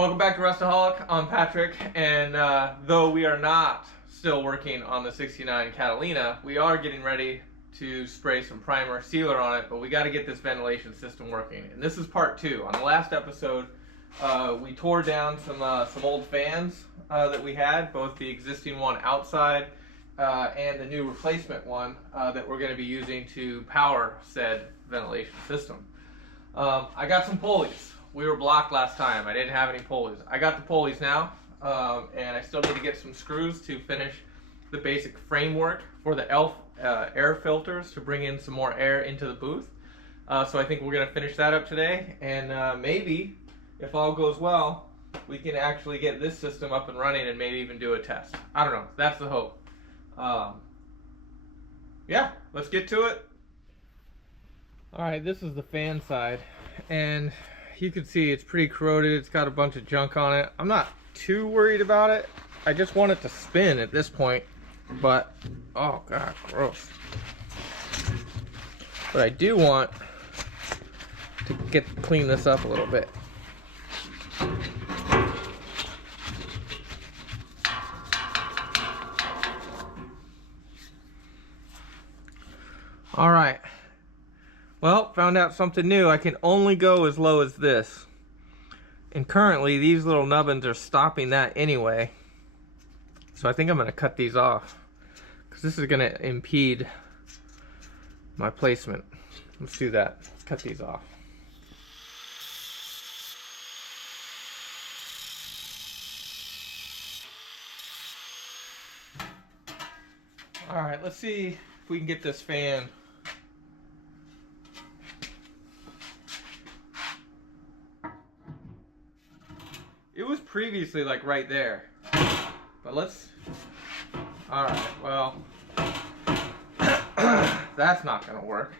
Welcome back to Rustaholic. I'm Patrick, and though we are not still working on the 69 Catalina, we are getting ready to spray some primer sealer on it, but we got to get this ventilation system working. And this is part two. On the last episode, we tore down some old fans that we had, both the existing one outside and the new replacement one that we're going to be using to power said ventilation system. I got some pulleys. We were blocked last time. I didn't have any pulleys. I got the pulleys now, and I still need to get some screws to finish the basic framework for the air filters to bring in some more air into the booth. So I think we're going to finish that up today, and maybe, if all goes well, we can actually get this system up and running and maybe even do a test. I don't know. That's the hope. Yeah, let's get to it. All right, this is the fan side, and you can see it's pretty corroded. It's got a bunch of junk on it. I'm not too worried about it. I just want it to spin at this point, but oh god, gross. But I do want to clean this up a little bit. All right. Well, found out something new. I can only go as low as this. And currently, these little nubbins are stopping that anyway. So I think I'm going to cut these off, because this is going to impede my placement. Let's do that. Let's cut these off. All right, let's see if we can get this fan. It was previously like right there, but let's, all right, well, that's not gonna work.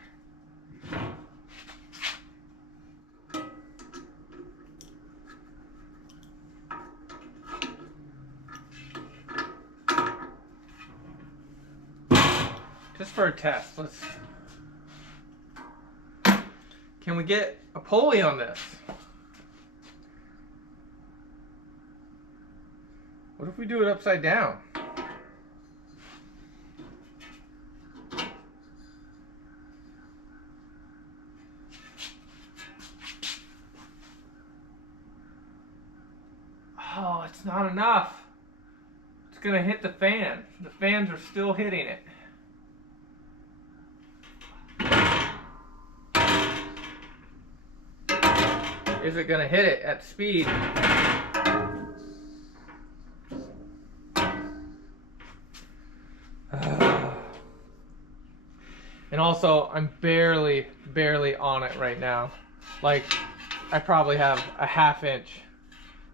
Just for a test, can we get a pulley on this? What if we do it upside down? Oh, it's not enough. It's gonna hit the fan. The fans are still hitting it. Is it gonna hit it at speed? And also, I'm barely on it right now. Like, I probably have a ½ inch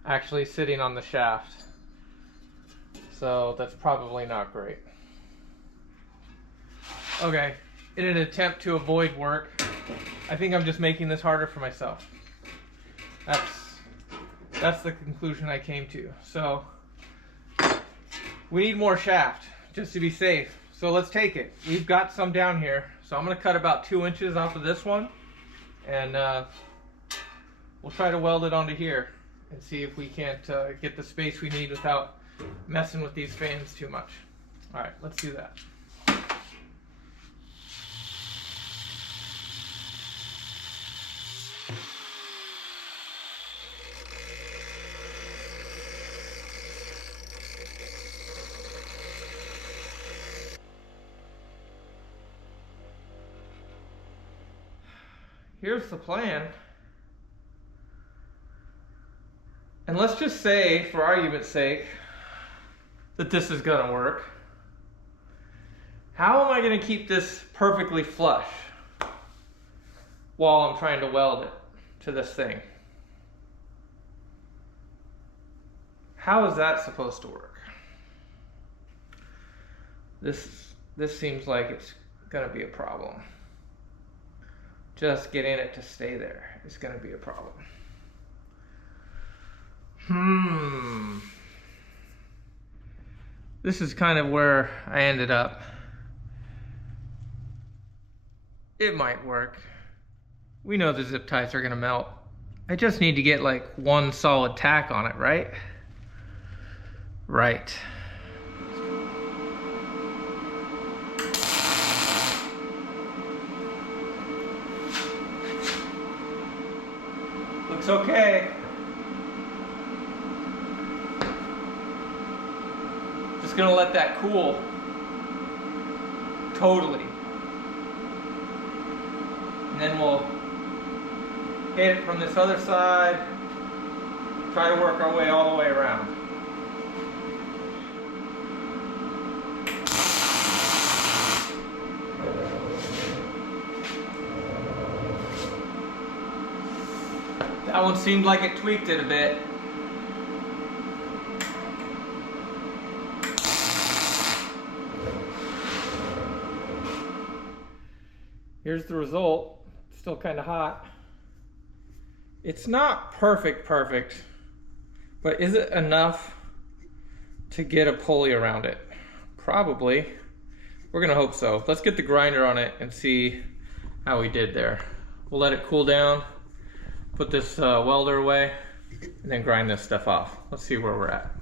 actually sitting on the shaft. So that's probably not great. Okay, in an attempt to avoid work, I think I'm just making this harder for myself. That's the conclusion I came to. So, we need more shaft, just to be safe. So let's take it. We've got some down here. So I'm going to cut about 2 inches off of this one. And we'll try to weld it onto here and see if we can't get the space we need without messing with these fans too much. All right, let's do that. Here's the plan. And let's just say, for argument's sake, that this is gonna work. How am I gonna keep this perfectly flush while I'm trying to weld it to this thing? How is that supposed to work? This seems like it's gonna be a problem. Just getting it to stay there is going to be a problem. This is kind of where I ended up. It might work. We know the zip ties are going to melt. I just need to get like one solid tack on it, right? Right. Looks okay. Just gonna let that cool. Totally. And then we'll hit it from this other side. Try to work our way all the way around. That one seemed like it tweaked it a bit. Here's the result. Still kind of hot. It's not perfect, but is it enough to get a pulley around it? Probably. We're gonna hope so. Let's get the grinder on it and see how we did there. We'll let it cool down, put this welder away, and then grind this stuff off. Let's see where we're at.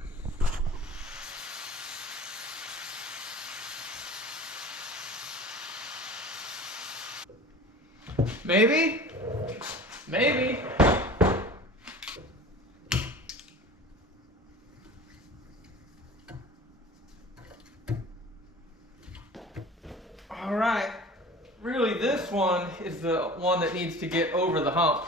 Maybe? Maybe. All right. Really, this one is the one that needs to get over the hump.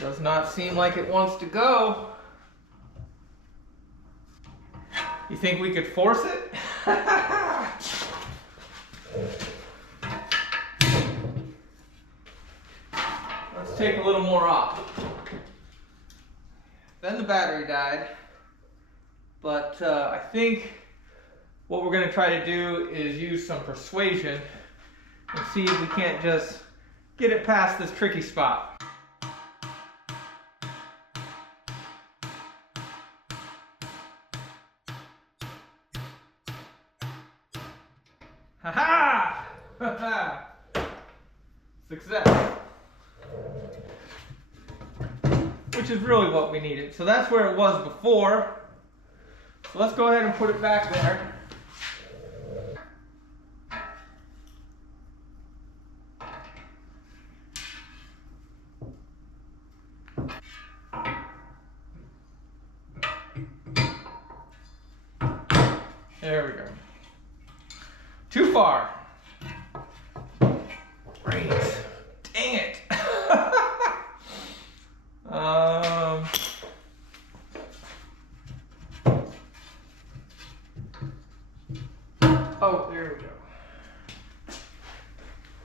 Does not seem like it wants to go. You think we could force it? Let's take a little more off. Then the battery died. But I think what we're going to try to do is use some persuasion and see if we can't just get it past this tricky spot. Ha ha! Success. Which is really what we needed. So that's where it was before. So let's go ahead and put it back there. There we go. Too far. Great. Dang it. Oh, there we go.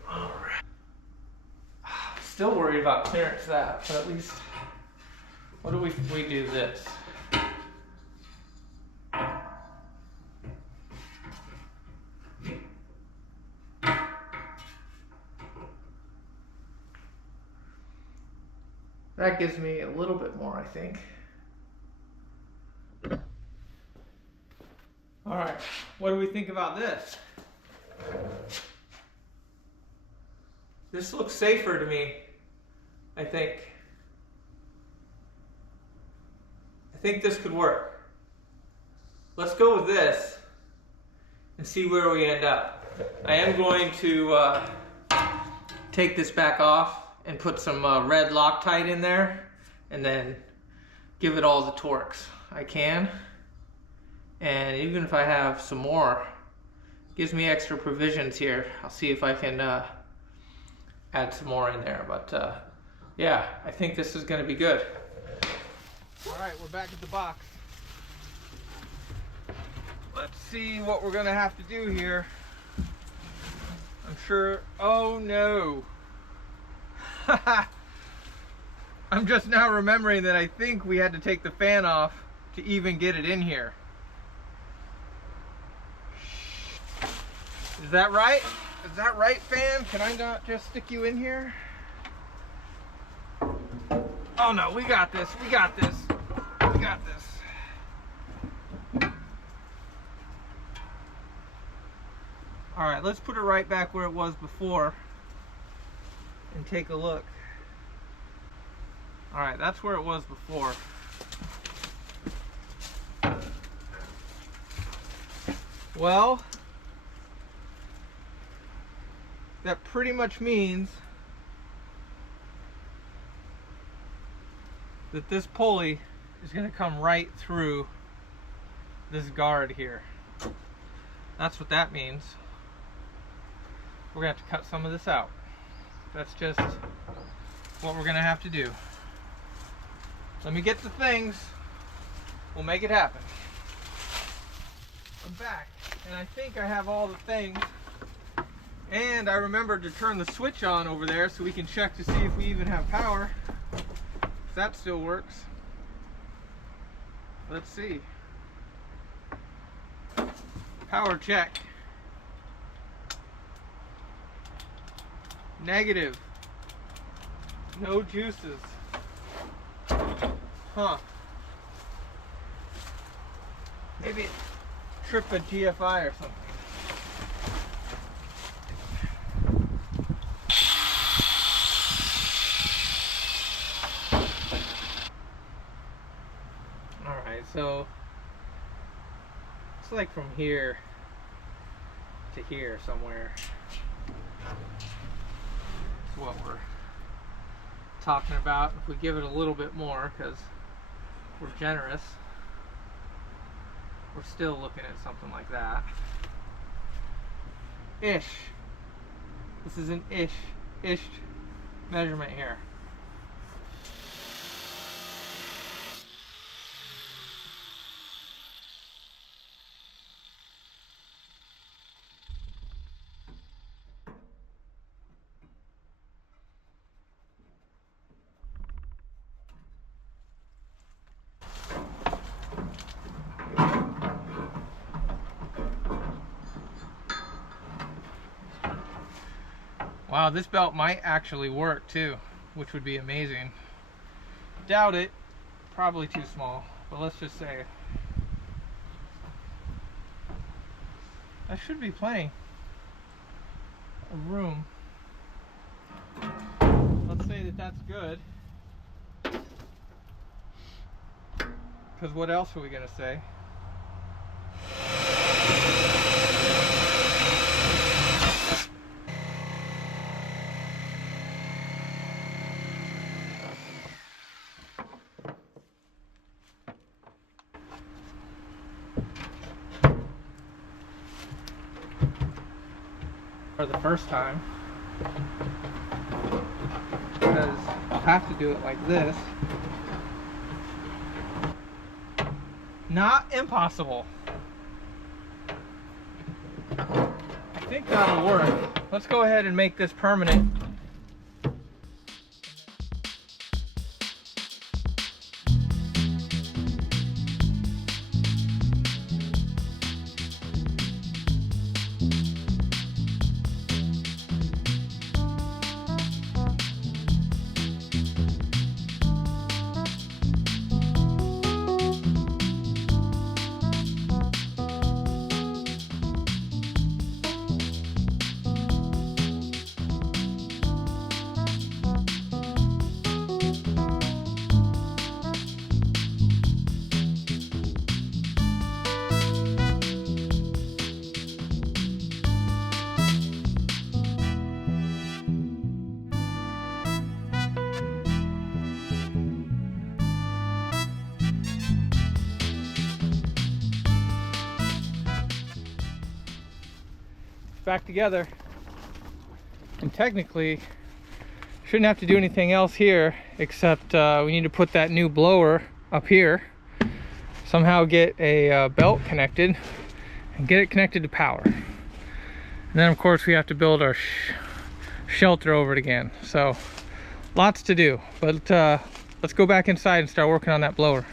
All right. Still worried about clearance that, but at least, what do we do this? That gives me a little bit more, I think. All right, what do we think about this? This looks safer to me, I think. I think this could work. Let's go with this and see where we end up. I am going to take this back off and put some red Loctite in there and then give it all the torques I can. And even if I have some more, gives me extra provisions here. I'll see if I can add some more in there. But yeah, I think this is gonna be good. All right, we're back at the box. Let's see what we're gonna have to do here. I'm sure, oh no. I'm just now remembering that I think we had to take the fan off to even get it in here. Is that right? Is that right, fan? Can I not just stick you in here? Oh no, we got this. We got this. We got this. All right, let's put it right back where it was before and take a look. All right, that's where it was before. Well, that pretty much means that this pulley is going to come right through this guard here. That's what that means. We're going to have to cut some of this out. That's just what we're going to have to do. Let me get the things. We'll make it happen. I'm back, and I think I have all the things. And I remembered to turn the switch on over there so we can check to see if we even have power. If that still works. Let's see. Power check. Negative. No juices. Huh. Maybe it tripped a GFI or something. Alright, so it's like from here to here somewhere. That's what we're talking about. If we give it a little bit more, because we're generous, we're still looking at something like that. Ish. This is an ish measurement here. Wow, this belt might actually work too, which would be amazing. Doubt it, probably too small, but let's just say. That should be plenty of room. Let's say that that's good. Because what else are we gonna say? For the first time, because I'll have to do it like this. Not impossible. I think that'll work. Let's go ahead and make this permanent. Back together, and technically shouldn't have to do anything else here except we need to put that new blower up here, somehow get a belt connected and get it connected to power, and then of course we have to build our shelter over it again. So lots to do, but let's go back inside and start working on that blower.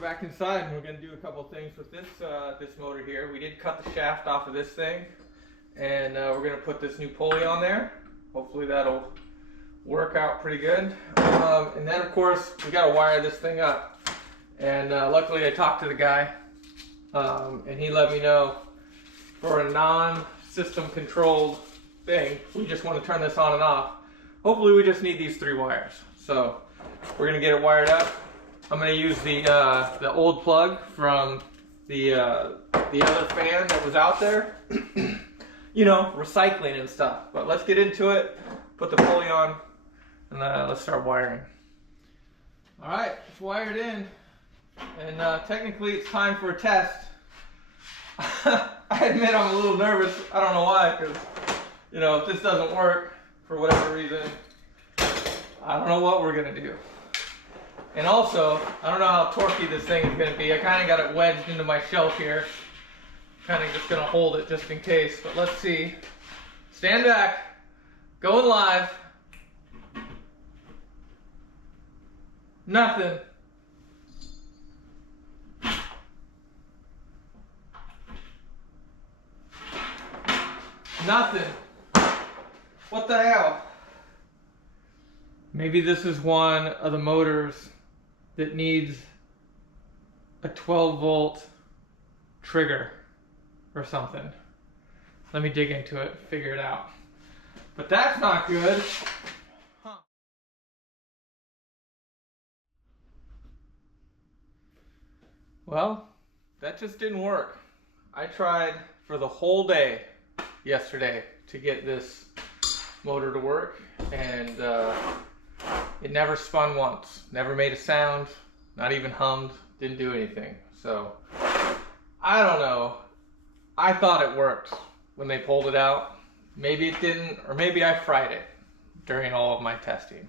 Back inside, and we're going to do a couple things with this this motor here. We did cut the shaft off of this thing, and we're going to put this new pulley on there. Hopefully that'll work out pretty good. And then of course we got to wire this thing up, and luckily I talked to the guy, and he let me know for a non-system controlled thing. We just want to turn this on and off. Hopefully we just need these 3 wires. So we're gonna get it wired up. I'm gonna use the old plug from the other fan that was out there. You know, recycling and stuff. But let's get into it, put the pulley on, and let's start wiring. All right, it's wired in, and technically it's time for a test. I admit I'm a little nervous. I don't know why, because, you know, if this doesn't work for whatever reason, I don't know what we're gonna do. And also, I don't know how torquey this thing is gonna be. I kind of got it wedged into my shelf here. Kind of just gonna hold it just in case, but let's see. Stand back, going live. Nothing. Nothing. What the hell? Maybe this is one of the motors that needs a 12-volt trigger or something. Let me dig into it, figure it out. But that's not good. Huh. Well, that just didn't work. I tried for the whole day yesterday to get this motor to work, and it never spun once, never made a sound, not even hummed, didn't do anything. So I don't know. I thought it worked when they pulled it out. Maybe it didn't, or maybe I fried it during all of my testing.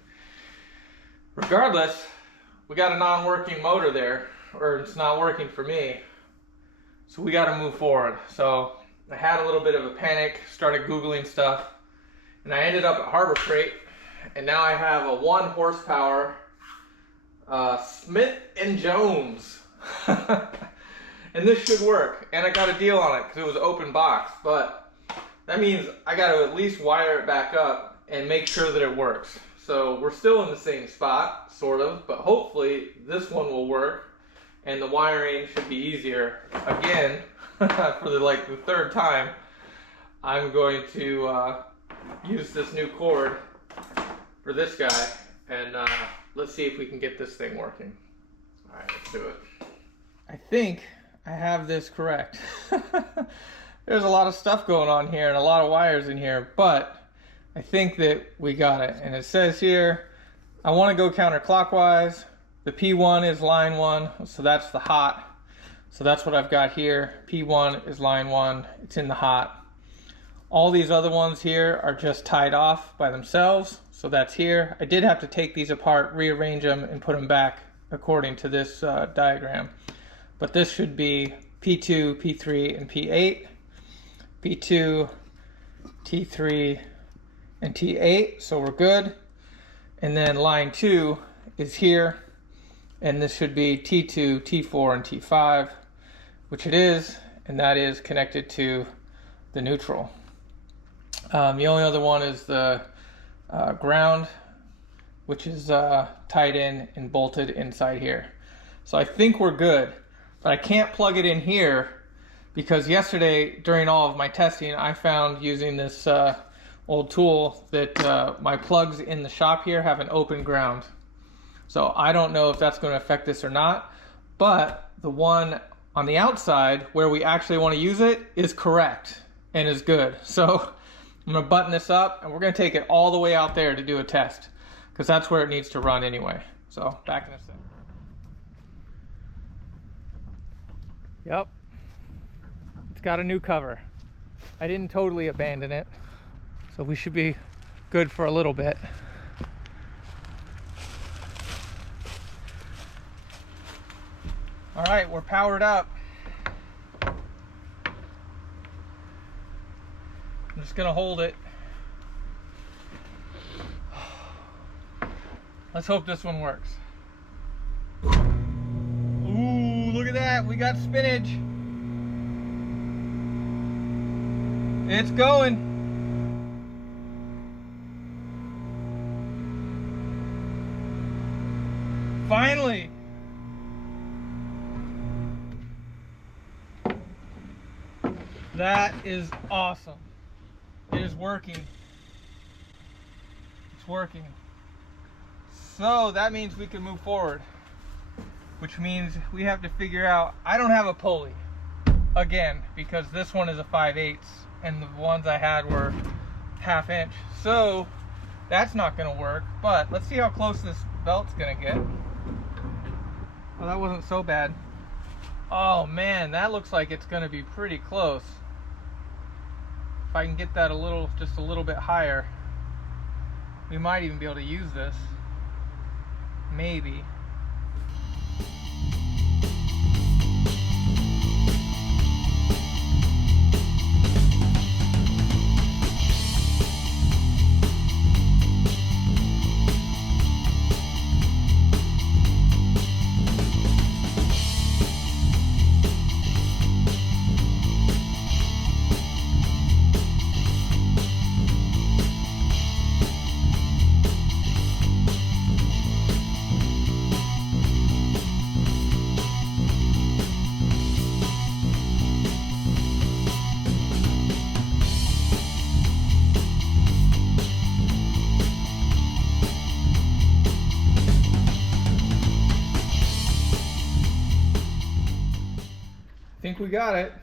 Regardless, we got a non-working motor there, or it's not working for me. So we got to move forward. So I had a little bit of a panic, started Googling stuff, and I ended up at Harbor Freight, and now I have a 1 horsepower Smith & Jones. And this should work. And I got a deal on it because it was open box, but that means I got to at least wire it back up and make sure that it works. So we're still in the same spot, sort of, but hopefully this one will work and the wiring should be easier. Again, for the 3rd time, I'm going to use this new cord for this guy, and let's see if we can get this thing working. All right, let's do it. I think I have this correct. There's a lot of stuff going on here and a lot of wires in here, but I think that we got it. And it says here, I want to go counterclockwise. The P1 is line 1, so that's the hot. So that's what I've got here. P1 is line 1, it's in the hot. All these other ones here are just tied off by themselves, so that's here. I did have to take these apart, rearrange them, and put them back according to this diagram. But this should be P2, P3, and P8. P2, T3, and T8, so we're good. And then line 2 is here, and this should be T2, T4, and T5, which it is, and that is connected to the neutral. The only other one is the ground, which is tied in and bolted inside here. So I think we're good, but I can't plug it in here because yesterday during all of my testing I found using this old tool that my plugs in the shop here have an open ground. So I don't know if that's going to affect this or not, but the one on the outside where we actually want to use it is correct and is good. So I'm going to button this up and we're going to take it all the way out there to do a test because that's where it needs to run anyway. So back in a sec. Yep, it's got a new cover. I didn't totally abandon it, so we should be good for a little bit. All right, we're powered up. I'm just gonna hold it. Let's hope this one works. Ooh, look at that, we got spinach. It's going. Finally. That is awesome. It is working. It's working. So that means we can move forward, which means we have to figure out, I don't have a pulley again because this one is a 5/8 and the ones I had were 1/2 inch. So that's not going to work, but let's see how close this belt's going to get. Well, that wasn't so bad. Oh man, that looks like it's going to be pretty close. If I can get that just a little bit higher, we might even be able to use this. Maybe. I think we got it.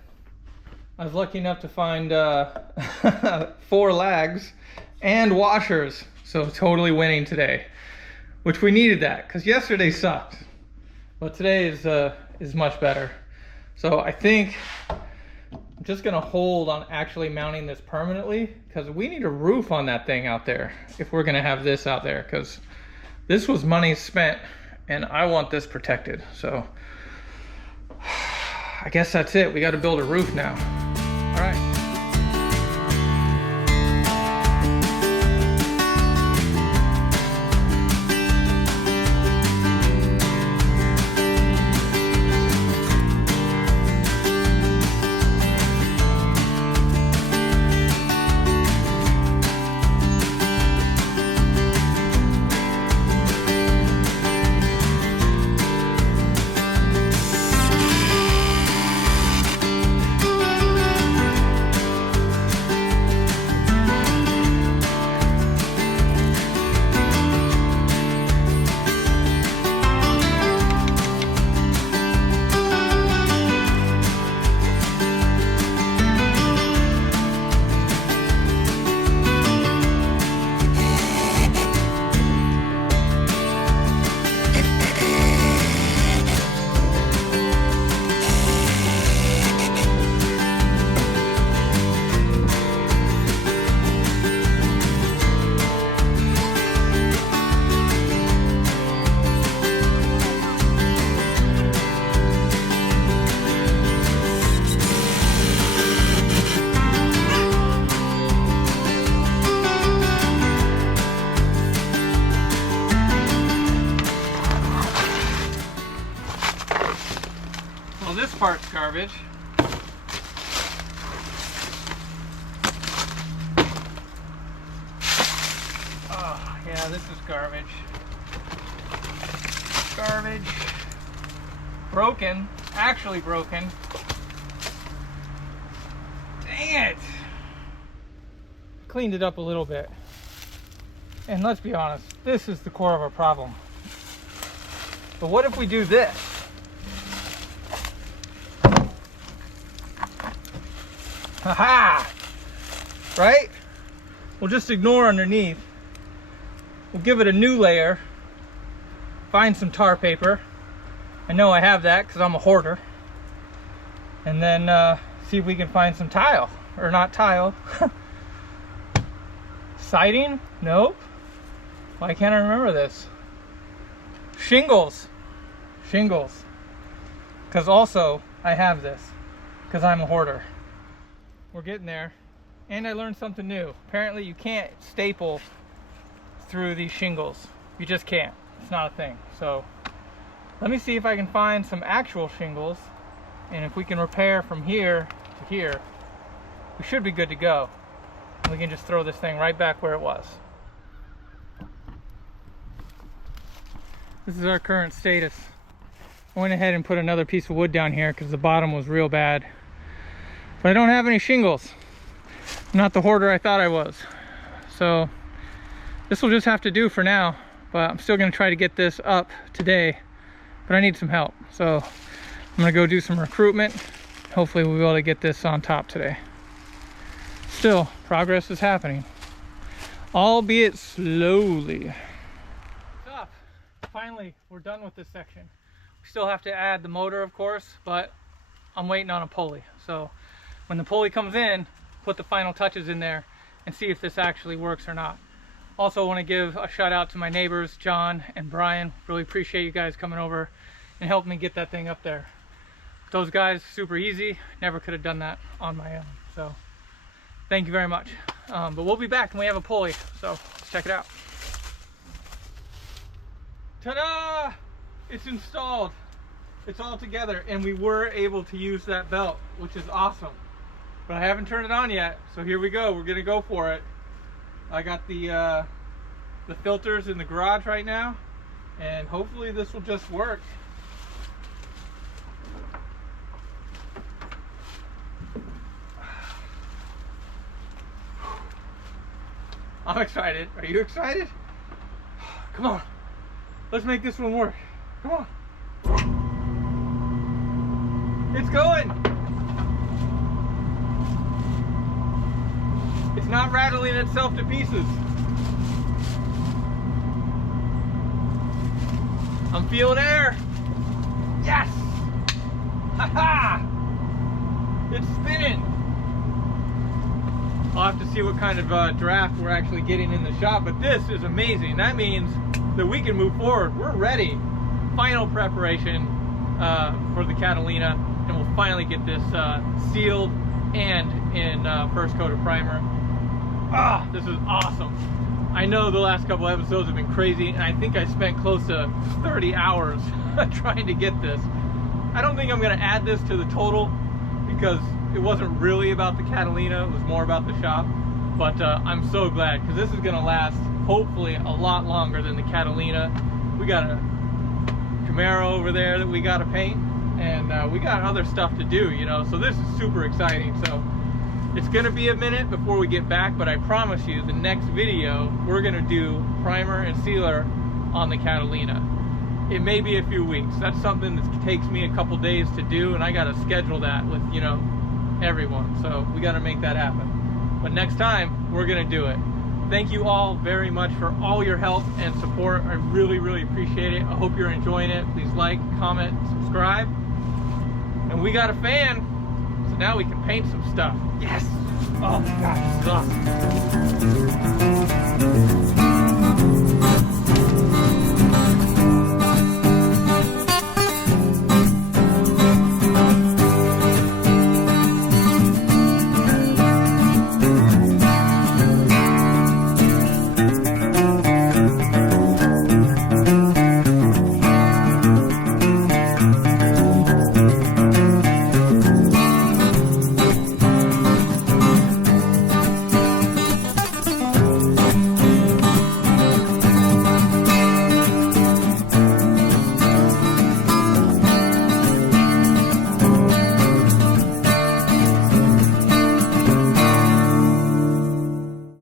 I was lucky enough to find 4 lags and washers, so totally winning today, which we needed that because yesterday sucked, but today is much better. So I think I'm just gonna hold on actually mounting this permanently because we need a roof on that thing out there if we're gonna have this out there, because this was money spent and I want this protected. So I guess that's it. We got to build a roof now. All right. This part's garbage. Oh, yeah, this is garbage. Garbage. Broken. Actually broken. Dang it! Cleaned it up a little bit. And let's be honest, this is the core of our problem. But what if we do this? Haha! Right? We'll just ignore underneath. We'll give it a new layer. Find some tar paper. I know I have that because I'm a hoarder. And then see if we can find some tile. Or not tile. Siding? Nope. Why can't I remember this? Shingles. Shingles. Because also I have this. Because I'm a hoarder. We're getting there, and I learned something new. Apparently you can't staple through these shingles. You just can't. It's not a thing. So let me see if I can find some actual shingles, and if we can repair from here to here, we should be good to go. We can just throw this thing right back where it was. This is our current status. I went ahead and put another piece of wood down here because the bottom was real bad. But I don't have any shingles. I'm not the hoarder I thought I was. So this will just have to do for now, but I'm still gonna try to get this up today, but I need some help. So I'm gonna go do some recruitment. Hopefully we'll be able to get this on top today. Still, progress is happening, albeit slowly. What's up? Finally, we're done with this section. We still have to add the motor, of course, but I'm waiting on a pulley. So when the pulley comes in, put the final touches in there and see if this actually works or not. Also want to give a shout out to my neighbors, John and Brian. Really appreciate you guys coming over and helping me get that thing up there. Those guys, super easy. Never could have done that on my own. So thank you very much. But we'll be back and we have a pulley. So let's check it out. Ta-da! It's installed. It's all together, and we were able to use that belt, which is awesome. But I haven't turned it on yet, so here we go. We're gonna go for it. I got the filters in the garage right now, and hopefully this will just work. I'm excited. Are you excited? Come on. Let's make this one work. Come on. It's going. It's not rattling itself to pieces. I'm feeling air. Yes! Ha-ha! It's spinning. I'll have to see what kind of draft we're actually getting in the shop, but this is amazing. That means that we can move forward. We're ready. Final preparation for the Catalina, and we'll finally get this sealed and in first coat of primer. Ah, this is awesome. I know the last couple episodes have been crazy, and I think I spent close to 30 hours trying to get this. I don't think I'm gonna add this to the total because it wasn't really about the Catalina, it was more about the shop. But I'm so glad, because this is gonna last hopefully a lot longer than the Catalina. We got a Camaro over there that we gotta paint, and we got other stuff to do, you know, so this is super exciting. So it's gonna be a minute before we get back, but I promise you the next video we're gonna do primer and sealer on the Catalina. It may be a few weeks. That's something that takes me a couple days to do, and I gotta schedule that with, you know, everyone. So we gotta make that happen. But next time we're gonna do it. Thank you all very much for all your help and support. I really, really appreciate it. I hope you're enjoying it. Please like, comment, subscribe. And we got a fan, so now we can paint some stuff. Yes! Oh my God, this is awesome.